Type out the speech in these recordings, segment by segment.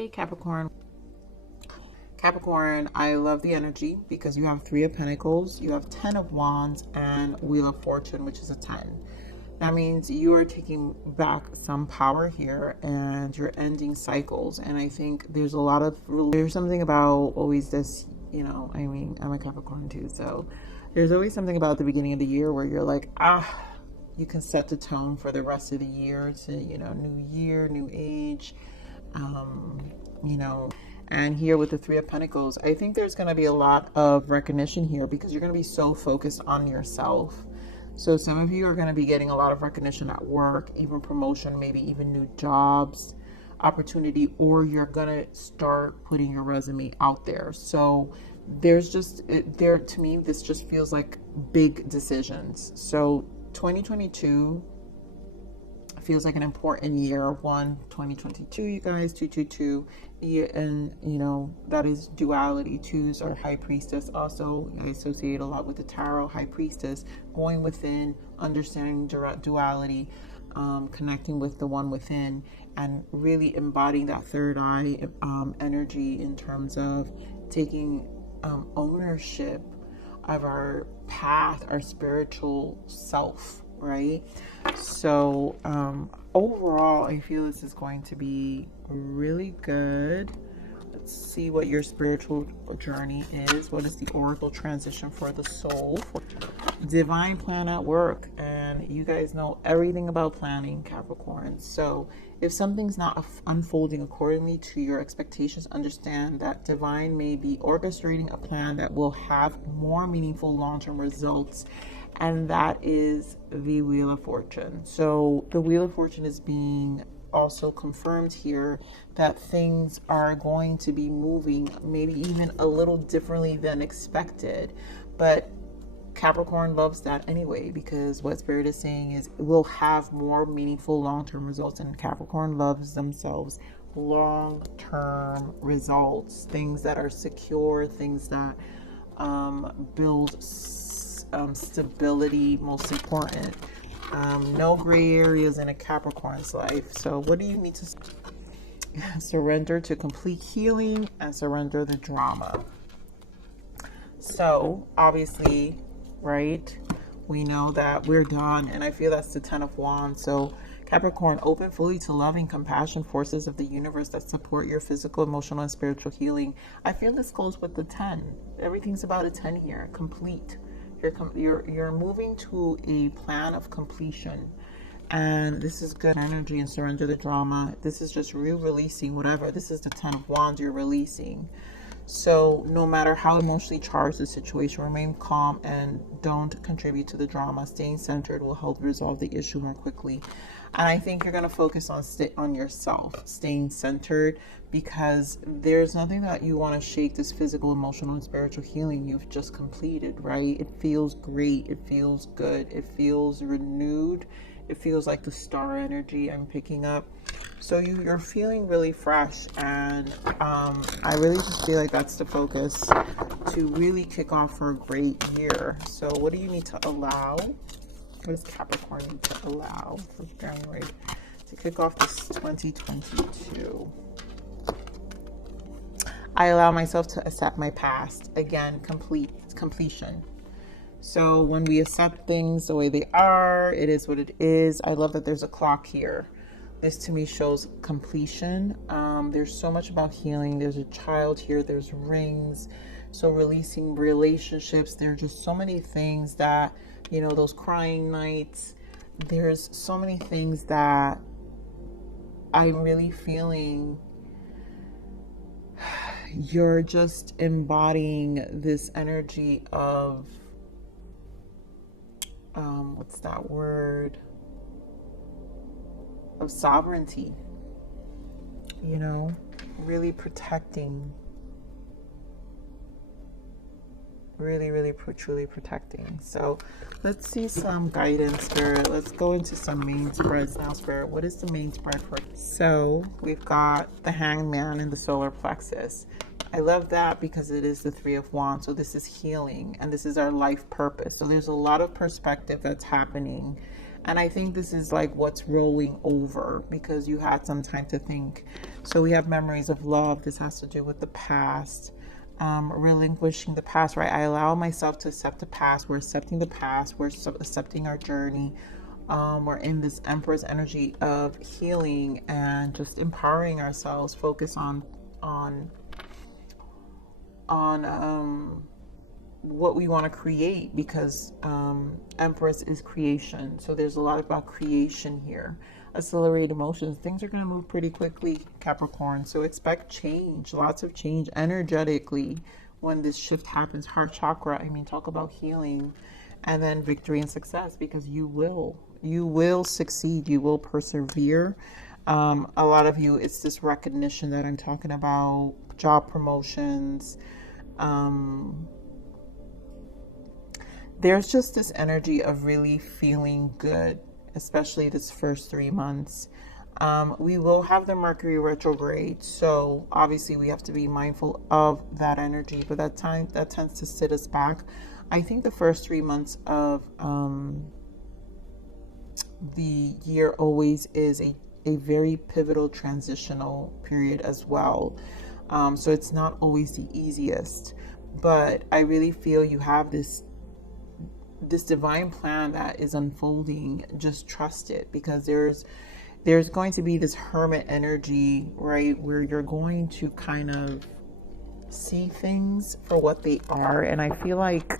Hey Capricorn. Capricorn, I love the energy because you have Three of Pentacles, you have Ten of Wands, and Wheel of Fortune, which is a 10. That means you are taking back some power here and you're ending cycles. And I think there's something about always this, I mean, I'm a Capricorn too. So there's always something about the beginning of the year where you're like, you can set the tone for the rest of the year to, new year, new age, you know. And here with the Three of Pentacles, I think there's going to be a lot of recognition here because you're going to be so focused on yourself. So some of you are going to be getting a lot of recognition at work, even promotion, maybe even new jobs, opportunity, or you're going to start putting your resume out there. So to me, this just feels like big decisions. So 2022 feels like an important year. 2022, you guys, 222, and that is duality. Twos are High Priestess. Also, I associate a lot with the Tarot. High Priestess, going within, understanding duality, connecting with the one within, and really embodying that third eye energy in terms of taking ownership of our path, our spiritual self, right? So overall, I feel this is going to be really good. Let's see what your spiritual journey is. What is the oracle transition for the soul? Divine plan at work. And you guys know everything about planning, Capricorn. So if something's not unfolding accordingly to your expectations, understand that divine may be orchestrating a plan that will have more meaningful long-term results. And that is the Wheel of Fortune. So the Wheel of Fortune is being also confirmed here that things are going to be moving maybe even a little differently than expected. But Capricorn loves that anyway, because what Spirit is saying is it will have more meaningful long-term results, and Capricorn loves themselves long-term results, things that are secure, things that build stability, most important. No gray areas in a Capricorn's life. So what do you need to surrender to complete healing and surrender the drama? So obviously, right, we know that we're done, and I feel that's the Ten of Wands. So Capricorn, open fully to loving compassion forces of the universe that support your physical, emotional, and spiritual healing. I feel this goes with the 10. Everything's about a 10 here. Complete. You're moving to a plan of completion, and this is good energy. And surrender the drama. This is just releasing whatever. This is the 10 of Wands. You're releasing. So no matter how emotionally charged the situation, remain calm and don't contribute to the drama. Staying centered will help resolve the issue more quickly. And I think you're going to focus on yourself, staying centered, because there's nothing that you want to shake this physical, emotional, and spiritual healing you've just completed, right? It feels great. It feels good. It feels renewed. It feels like the star energy I'm picking up. So you're feeling really fresh, and I really just feel like that's the focus to really kick off for a great year. So what do you need to allow? What does Capricorn need to allow for January to kick off this 2022? I allow myself to accept my past. Again, completion. So when we accept things the way they are, it is what it is. I love that there's a clock here. This to me shows completion. There's so much about healing. There's a child here. There's rings. So releasing relationships. There's just so many things that, those crying nights. There's so many things that I'm really feeling. You're just embodying this energy of, what's that word? Of sovereignty, really protecting, really truly protecting. So let's see some guidance, Spirit. Let's go into some main spreads now, Spirit. What is the main spread for? So we've got the Hangman and the solar plexus. I love that because it is the Three of Wands. So this is healing, and this is our life purpose. So there's a lot of perspective that's happening. And I think this is like what's rolling over because you had some time to think. So we have memories of love. This has to do with the past. Relinquishing the past, right? I allow myself to accept the past. We're accepting the past. We're accepting our journey. We're in this Empress energy of healing and just empowering ourselves. Focus on what we want to create, because Empress is creation. So there's a lot about creation here. Accelerate emotions. Things are going to move pretty quickly, Capricorn. So expect change, lots of change energetically when this shift happens. Heart chakra, I mean, talk about healing. And then victory and success, because you will succeed. You will persevere. A lot of you, it's this recognition that I'm talking about, job promotions. There's just this energy of really feeling good, especially this first 3 months. We will have the Mercury retrograde, so obviously we have to be mindful of that energy, but that tends to sit us back. I think the first 3 months of the year always is a very pivotal transitional period as well. So it's not always the easiest, but I really feel you have this divine plan that is unfolding. Just trust it, because there's going to be this hermit energy, right, where you're going to kind of see things for what they are. And I feel like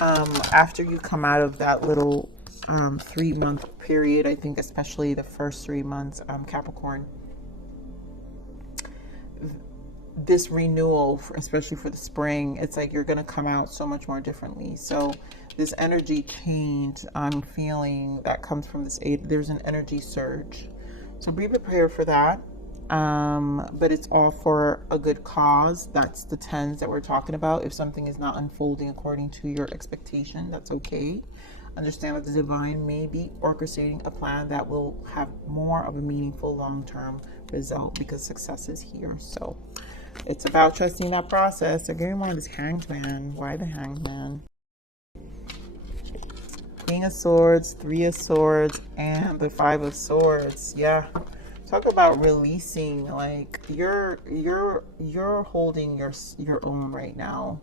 after you come out of that little 3-month period, I think especially the first 3 months, Capricorn, this renewal, especially for the spring, it's like you're going to come out so much more differently. So this energy change I'm feeling that comes from this there's an energy surge. So be prepared for that. But it's all for a good cause. That's the tens that we're talking about. If something is not unfolding according to your expectation, that's okay. Understand that the divine may be orchestrating a plan that will have more of a meaningful long-term result, because success is here. So it's about trusting that process. So give me more of this Hanged Man. Why the Hanged Man? King of Swords, 3 of Swords, and the 5 of Swords. Yeah. Talk about releasing. Like you're holding your own right now.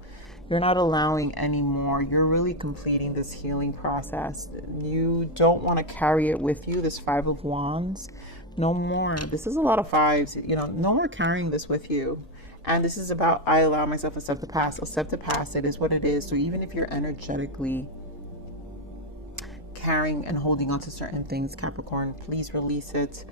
You're not allowing anymore. You're really completing this healing process. You don't want to carry it with you. This 5 of Wands. No more. This is a lot of fives. You know, no more carrying this with you. And this is about, I allow myself to accept the past. Accept the past. It is what it is. So even if you're energetically carrying and holding on to certain things, Capricorn, please release it.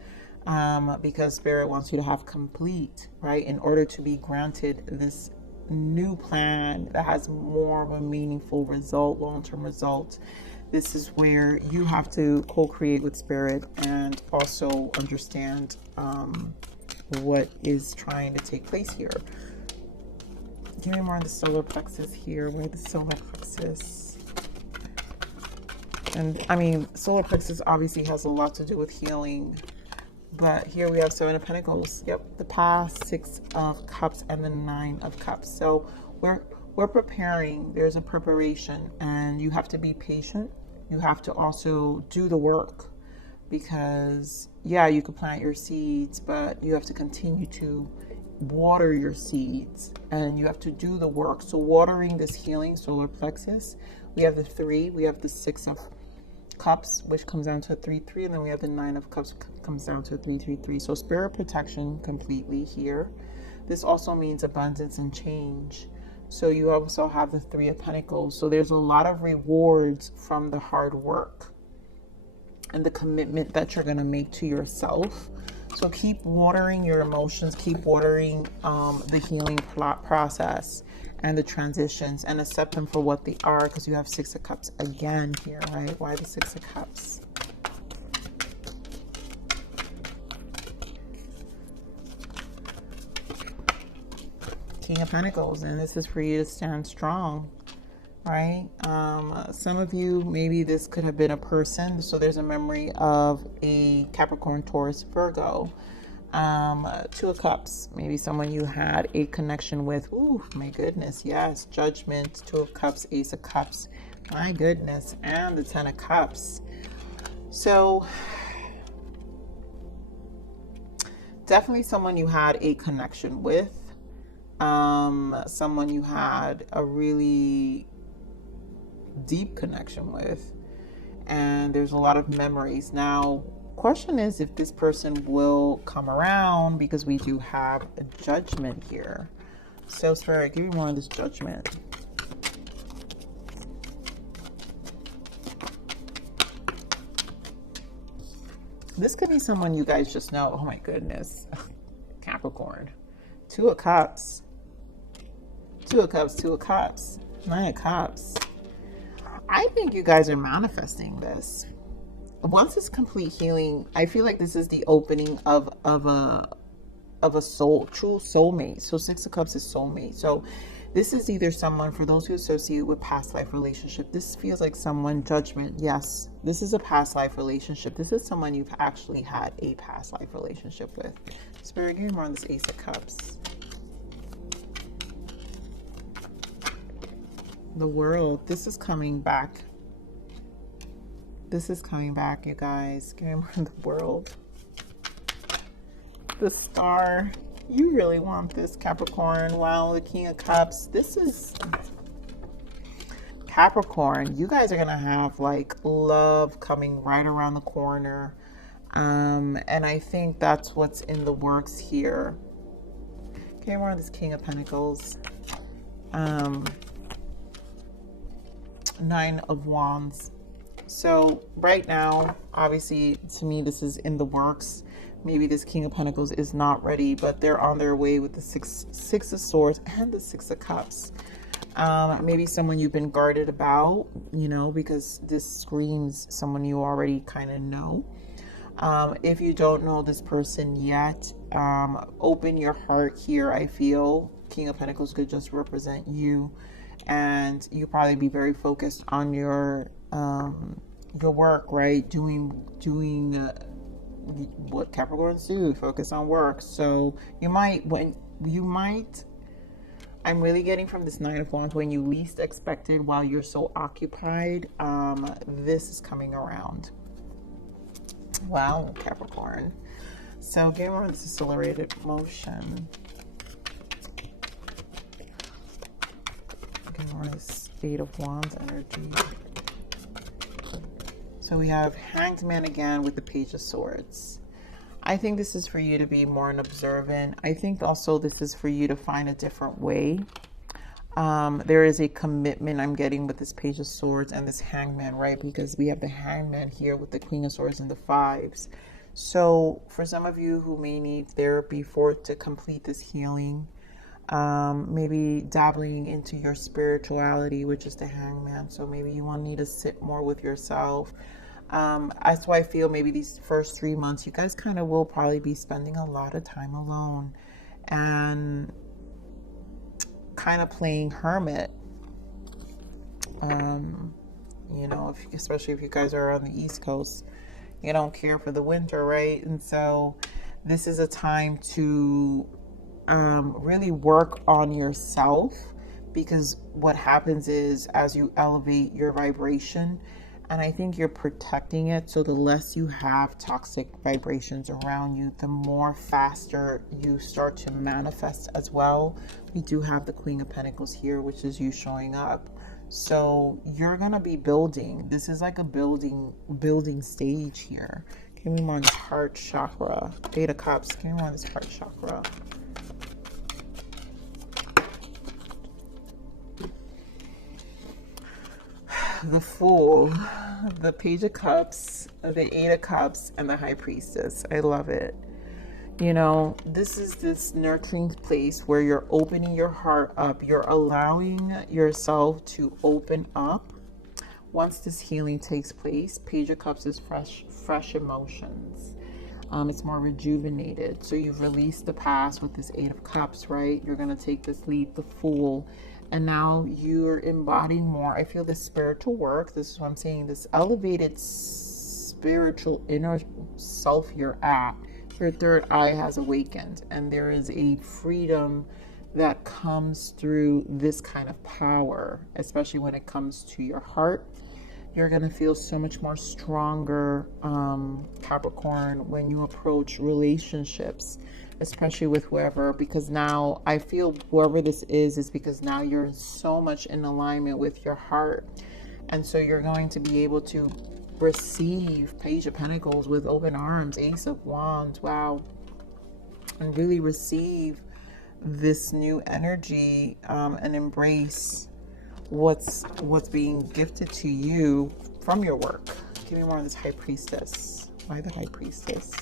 Because Spirit wants you to have complete, right, in order to be granted this new plan that has more of a meaningful result, long-term result. This is where you have to co-create with Spirit and also understand what is trying to take place here. Give me more on the solar plexus here. Where the solar plexus? And I mean, solar plexus obviously has a lot to do with healing. But here we have 7 of Pentacles. Yep, the past, 6 of Cups, and the 9 of Cups. So we're preparing. There's a preparation, and you have to be patient. You have to also do the work, because yeah, you could plant your seeds, but you have to continue to water your seeds, and you have to do the work. So watering this healing solar plexus, we have the 3, we have the 6 of Cups, which comes down to a 3-3, and then we have the 9 of Cups, comes down to a 3-3-3. So spirit protection completely here. This also means abundance and change. So you also have the 3 of Pentacles. So there's a lot of rewards from the hard work and the commitment that you're going to make to yourself. So keep watering your emotions, keep watering the healing process and the transitions, and accept them for what they are, because you have 6 of Cups again here, right? Why the 6 of Cups? King of Pentacles, and this is for you to stand strong, right? Some of you, maybe this could have been a person. So there's a memory of a Capricorn, Taurus, Virgo. 2 of Cups, maybe someone you had a connection with. Ooh, my goodness, yes. Judgment, 2 of Cups, Ace of Cups, my goodness, and the 10 of Cups. So definitely someone you had a connection with, someone you had a really deep connection with, and there's a lot of memories. Now, question is if this person will come around, because we do have a judgment here. So Spirit, give me more of this judgment. This could be someone you guys just know. Oh my goodness. Capricorn. Two of Cups. Two of Cups, Two of Cups. Nine of Cups. I think you guys are manifesting this. Once it's complete healing, I feel like this is the opening of a soul, true soulmate. So Six of Cups is soulmate. So this is either someone, for those who associate with past life relationship, this feels like someone, judgment. Yes, this is a past life relationship. This is someone you've actually had a past life relationship with. Spirit, give me more on this Ace of Cups. The World. This is coming back. This is coming back, you guys. Give me more on the World. The Star. You really want this, Capricorn. Wow, the King of Cups. This is Capricorn. You guys are going to have like love coming right around the corner. And I think that's what's in the works here. Okay, more of this King of Pentacles. Nine of Wands. So right now, obviously, to me, this is in the works. Maybe this King of Pentacles is not ready, but they're on their way with the Six of Swords and the Six of Cups. Maybe someone you've been guarded about, you know, because this screams someone you already kind of know. If you don't know this person yet, open your heart here. I feel King of Pentacles could just represent you, and you'll probably be very focused on your work, right? Doing what Capricorns do, focus on work. So I'm really getting from this Nine of Wands, when you least expected, while you're so occupied, this is coming around. Wow, Capricorn. So give me this accelerated motion. Give me this Eight of Wands energy. So we have Hanged Man again with the Page of Swords. I think this is for you to be more observant. I think also this is for you to find a different way. There is a commitment I'm getting with this Page of Swords and this Hangman, right? Because we have the Hangman here with the Queen of Swords and the Fives. So for some of you who may need therapy to complete this healing, maybe dabbling into your spirituality, which is the Hangman. So maybe you want to need to sit more with yourself. That's why I feel maybe these first 3 months, you guys kind of will probably be spending a lot of time alone and kind of playing hermit. You know, especially if you guys are on the East Coast, you don't care for the winter, right? And so this is a time to really work on yourself, because what happens is, as you elevate your vibration, and I think you're protecting it, so the less you have toxic vibrations around you, the more faster you start to manifest as well. We do have the Queen of Pentacles here, which is you showing up. So you're gonna be building. This is like a building stage here. Give me more on this heart chakra. Eight of Cups. Give me more on this heart chakra. The Fool, the Page of Cups, the Eight of Cups, and the High Priestess. I love it. You know, this is this nurturing place where you're opening your heart up. You're allowing yourself to open up. Once this healing takes place, Page of Cups is fresh emotions. It's more rejuvenated. So you've released the past with this Eight of Cups, right? You're going to take this leap, the Fool. And now you're embodying more. I feel this spiritual work. This is what I'm saying. This elevated spiritual inner self you're at. Your third eye has awakened. And there is a freedom that comes through this kind of power, especially when it comes to your heart. You're going to feel so much more stronger, Capricorn, when you approach relationships, especially with whoever, because now I feel whoever this is because now you're so much in alignment with your heart. And so you're going to be able to receive Page of Pentacles with open arms, Ace of Wands, wow, and really receive this new energy, and embrace what's being gifted to you from your work. Give me more of this High Priestess. Why the High Priestess?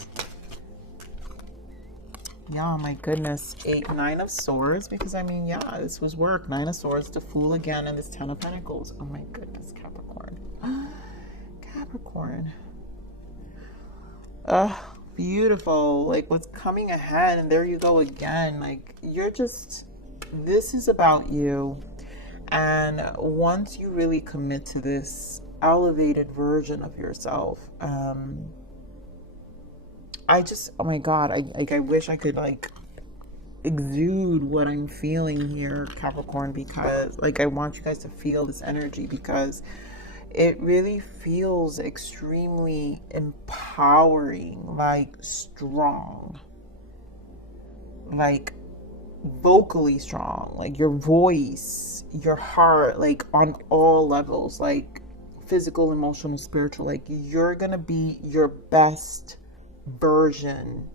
Yeah, my goodness. 9 of Swords, because I mean, yeah, this was work. 9 of Swords, the Fool again, and this 10 of Pentacles. Oh my goodness, Capricorn. Capricorn. Beautiful. Like, what's coming ahead, and there you go again. Like, you're just, this is about you. And once you really commit to this elevated version of yourself, I just, oh my God, I wish I could like exude what I'm feeling here, Capricorn, because like I want you guys to feel this energy, because it really feels extremely empowering, like strong, like vocally strong, like your voice, your heart, like on all levels, like physical, emotional, spiritual. Like you're gonna be your best version.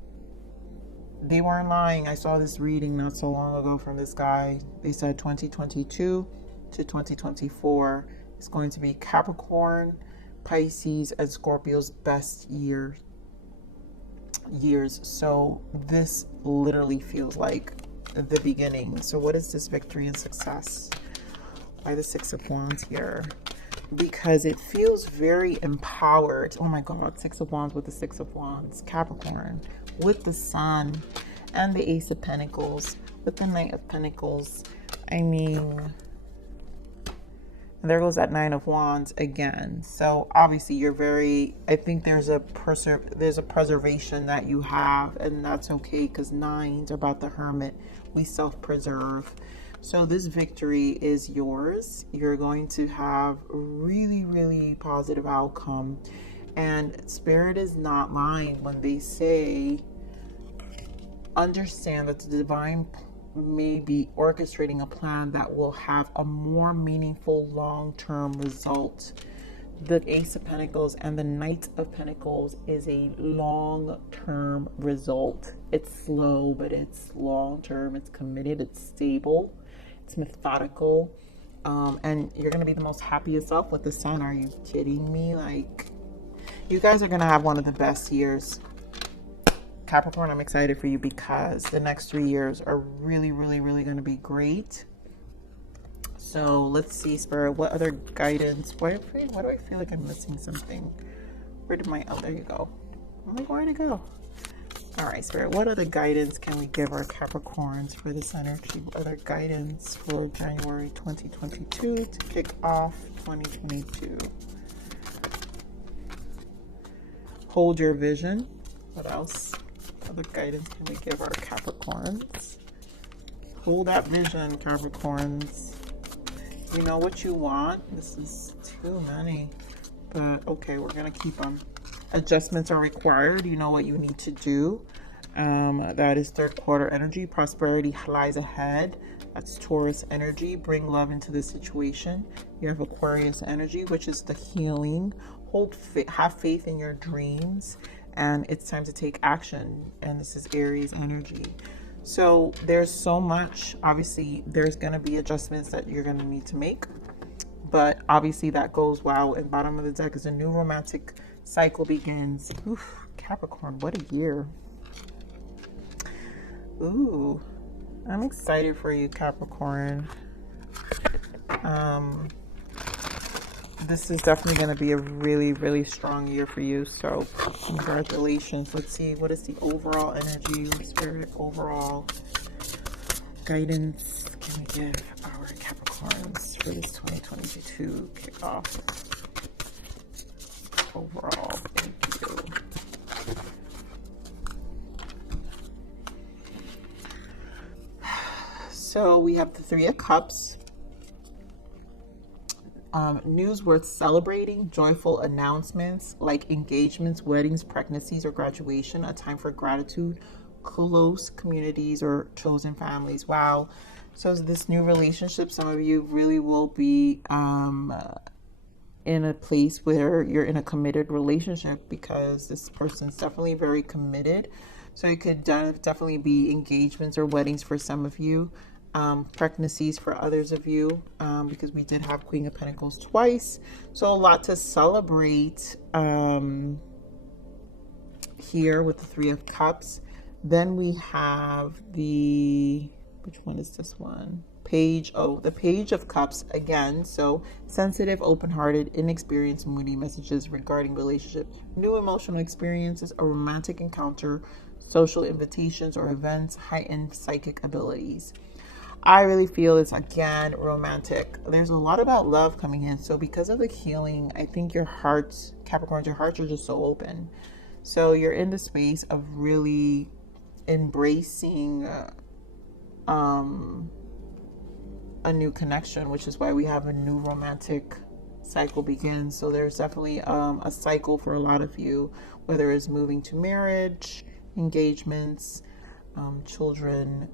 They weren't lying. I saw this reading not so long ago from this guy. They said 2022 to 2024 is going to be Capricorn, Pisces, and Scorpio's best years. So this literally feels like the beginning. So what is this victory and success? Why the 6 of Wands here? Because it feels very empowered. Oh my God, 6 of Wands with the 6 of Wands. Capricorn with the Sun and the Ace of Pentacles with the Knight of Pentacles. I mean, and there goes that 9 of Wands again. So obviously you're very, I think there's a preservation that you have, and that's okay, because 9s are about the Hermit. We self-preserve. So this victory is yours. You're going to have really, really positive outcome. And Spirit is not lying when they say, understand that the divine may be orchestrating a plan that will have a more meaningful long-term result. The Ace of Pentacles and the Knight of Pentacles is a long-term result. It's slow, but it's long-term. It's committed. It's stable. It's methodical. And you're going to be the most happiest self with the Sun. Are you kidding me? Like, you guys are going to have one of the best years. Capricorn, I'm excited for you because the next 3 years are really, really, really going to be great. So let's see, Spirit, what other guidance? Why do I feel like I'm missing something? Where did my, oh, there you go. I'm like, where'd it go? All right, Spirit, what other guidance can we give our Capricorns for this energy? What other guidance for January 2022 to kick off 2022? Hold your vision. What else? What other guidance can we give our Capricorns? Hold that vision, Capricorns. You know what you want. This is too many, but okay, we're gonna keep them. Adjustments are required. You know what you need to do. That is 3rd quarter energy. Prosperity lies ahead. That's Taurus energy. Bring love into the situation. You have Aquarius energy, which is the healing. Have faith in your dreams, and it's time to take action. And this is Aries energy. So there's so much. Obviously, there's going to be adjustments that you're going to need to make. But obviously that goes well. And bottom of the deck is a new romantic cycle begins. Oof, Capricorn, what a year. Ooh, I'm excited for you, Capricorn. This is definitely going to be a really, really strong year for you. So congratulations. Let's see, what is the overall energy, Spirit, overall guidance can we give our Capricorns for this 2022 kickoff? Overall, thank you. So we have the 3 of Cups. News worth celebrating, joyful announcements like engagements, weddings, pregnancies, or graduation, a time for gratitude, close communities or chosen families. Wow. So this new relationship, some of you really will be in a place where you're in a committed relationship, because this person's definitely very committed. So it could definitely be engagements or weddings for some of you, pregnancies for others of you, because we did have Queen of Pentacles twice. So a lot to celebrate here with the Three of Cups. Then we have which one is this one? The Page of Cups again. So sensitive, open-hearted, inexperienced, moody messages regarding relationships, new emotional experiences, a romantic encounter, social invitations or events, heightened psychic abilities. I really feel it's, again, romantic. There's a lot about love coming in. So because of the healing, I think your hearts, Capricorns, your hearts are just so open. So you're in the space of really embracing a new connection, which is why we have a new romantic cycle begins. So there's definitely a cycle for a lot of you, whether it's moving to marriage, engagements, children,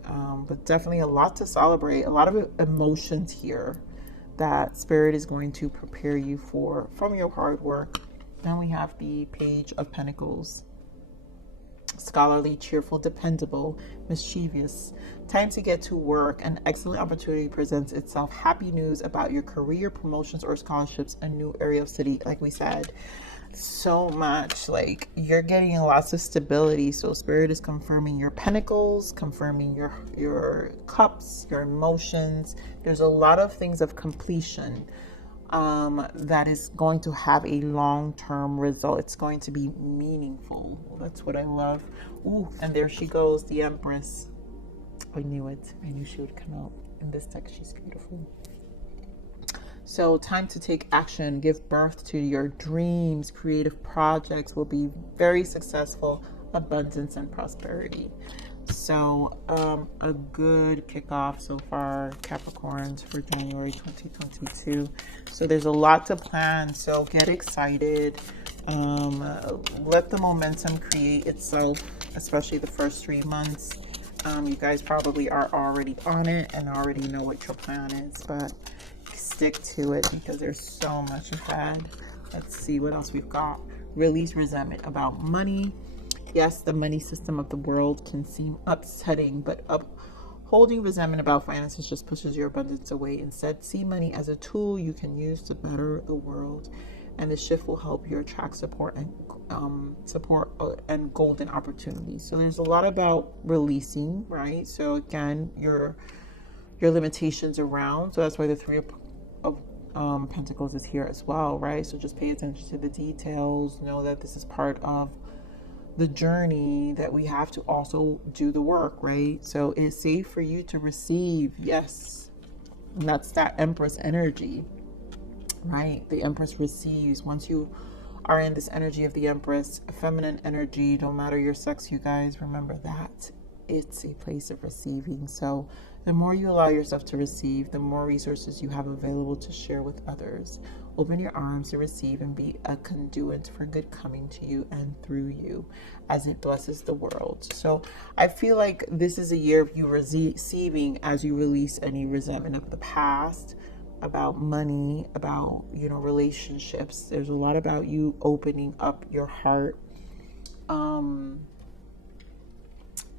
but definitely a lot to celebrate, a lot of emotions here that Spirit is going to prepare you for from your hard work. Then we have the Page of Pentacles. Scholarly, cheerful, dependable, mischievous. Time to get to work. An excellent opportunity presents itself. Happy news about your career, promotions, or scholarships. A new area of city, like we said. So much, like, you're getting lots of stability. So Spirit is confirming your pentacles, confirming your cups, your emotions. There's a lot of things of completion that is going to have a long-term result. It's going to be meaningful. That's what I love. Ooh, and there she goes, the Empress. I knew it. I knew she would come out in this deck. She's beautiful. So time to take action, give birth to your dreams. Creative projects will be very successful. Abundance and prosperity. So a good kickoff so far, Capricorns, for January 2022. So there's a lot to plan. So get excited. Let the momentum create itself, especially the first 3 months. You guys probably are already on it and already know what your plan is, but stick to it because there's so much ahead. Let's see what else we've got. Release resentment about money. Yes, the money system of the world can seem upsetting, but holding resentment about finances just pushes your abundance away. Instead, see money as a tool you can use to better the world, and the shift will help you attract support and golden opportunities. So there's a lot about releasing, right? So again, your limitations around. So that's why the Three of Pentacles is here as well, right? So just pay attention to the details. Know that this is part of the journey, that we have to also do the work, right? So it's safe for you to receive. Yes. And that's that Empress energy, right? The Empress receives. Once you are in this energy of the Empress, feminine energy, no matter your sex, you guys, remember that it's a place of receiving. So the more you allow yourself to receive, the more resources you have available to share with others. Open your arms to receive and be a conduit for good coming to you and through you as it blesses the world. So I feel like this is a year of you receiving as you release any resentment of the past, about money, about, relationships. There's a lot about you opening up your heart.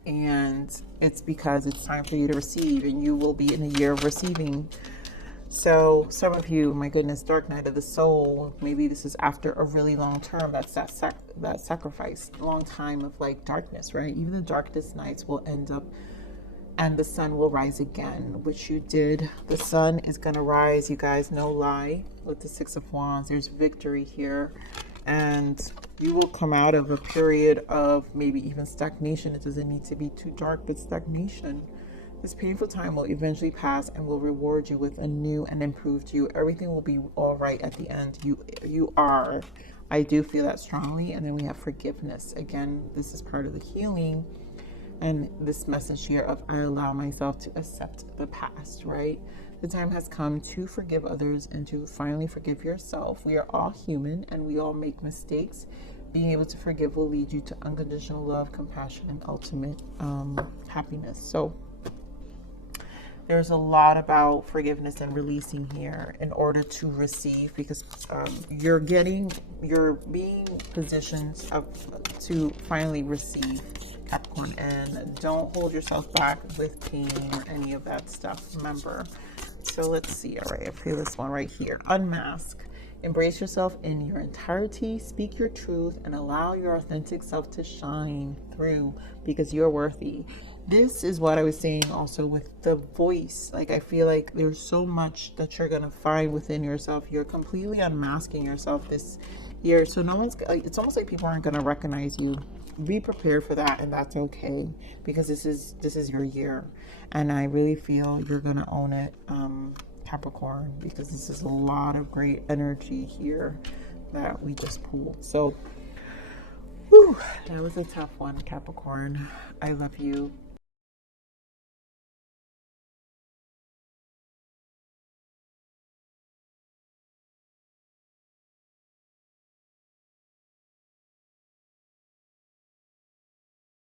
And it's because it's time for you to receive, and you will be in a year of receiving. So some of you, my goodness, dark night of the soul, maybe this is after a really long term. That's that sacrifice, long time of like darkness, right? Even the darkest nights will end up, and the sun will rise again, which you did. The sun is going to rise, you guys, no lie. With the Six of Wands, there's victory here. And you will come out of a period of maybe even stagnation. It doesn't need to be too dark, but stagnation. This painful time will eventually pass and will reward you with a new and improved you. Everything will be all right at the end. You are. I do feel that strongly. And then we have forgiveness. Again, this is part of the healing. And this message here of I allow myself to accept the past, right? The time has come to forgive others and to finally forgive yourself. We are all human and we all make mistakes. Being able to forgive will lead you to unconditional love, compassion, and ultimate happiness. So there's a lot about forgiveness and releasing here in order to receive, because you're being positioned to finally receive, Capricorn. And don't hold yourself back with pain or any of that stuff, remember. So let's see. All right, I feel this one right here. Unmask. Embrace yourself in your entirety, speak your truth, and allow your authentic self to shine through, because you're worthy. This is what I was saying also with the voice. Like, I feel like there's so much that you're going to find within yourself. You're completely unmasking yourself this year. So no one's, like, it's almost like people aren't going to recognize you. Be prepared for that, and that's okay, because this is your year. And I really feel you're going to own it, Capricorn, because this is a lot of great energy here that we just pulled. So, whew, that was a tough one, Capricorn. I love you.